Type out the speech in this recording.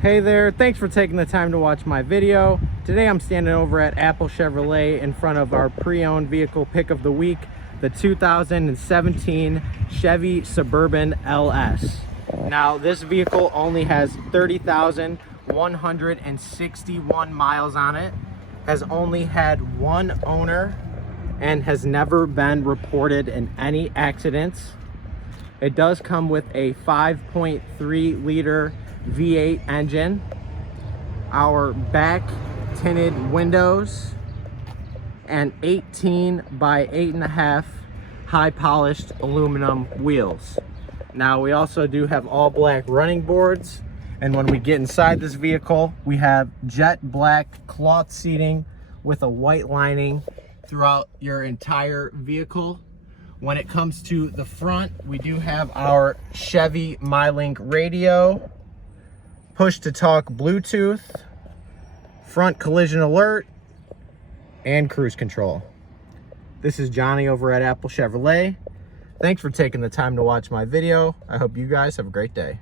Hey there, thanks for taking the time to watch my video. Today I'm standing over at Apple Chevrolet in front of our pre-owned vehicle pick of the week, the 2017 Chevy Suburban LS. Now this vehicle only has 30,161 miles on it, has only had one owner, and has never been reported in any accidents. It does come with a 5.3 liter V8 engine, our back tinted windows, and 18 by 8.5 high polished aluminum wheels. Now we also do have all black running boards, and when we get inside this vehicle we have jet black cloth seating with a white lining throughout your entire vehicle. When it comes to the front, we do have our Chevy MyLink radio, push to talk Bluetooth, front collision alert, and cruise control. This is Johnny over at Apple Chevrolet. Thanks for taking the time to watch my video. I hope you guys have a great day.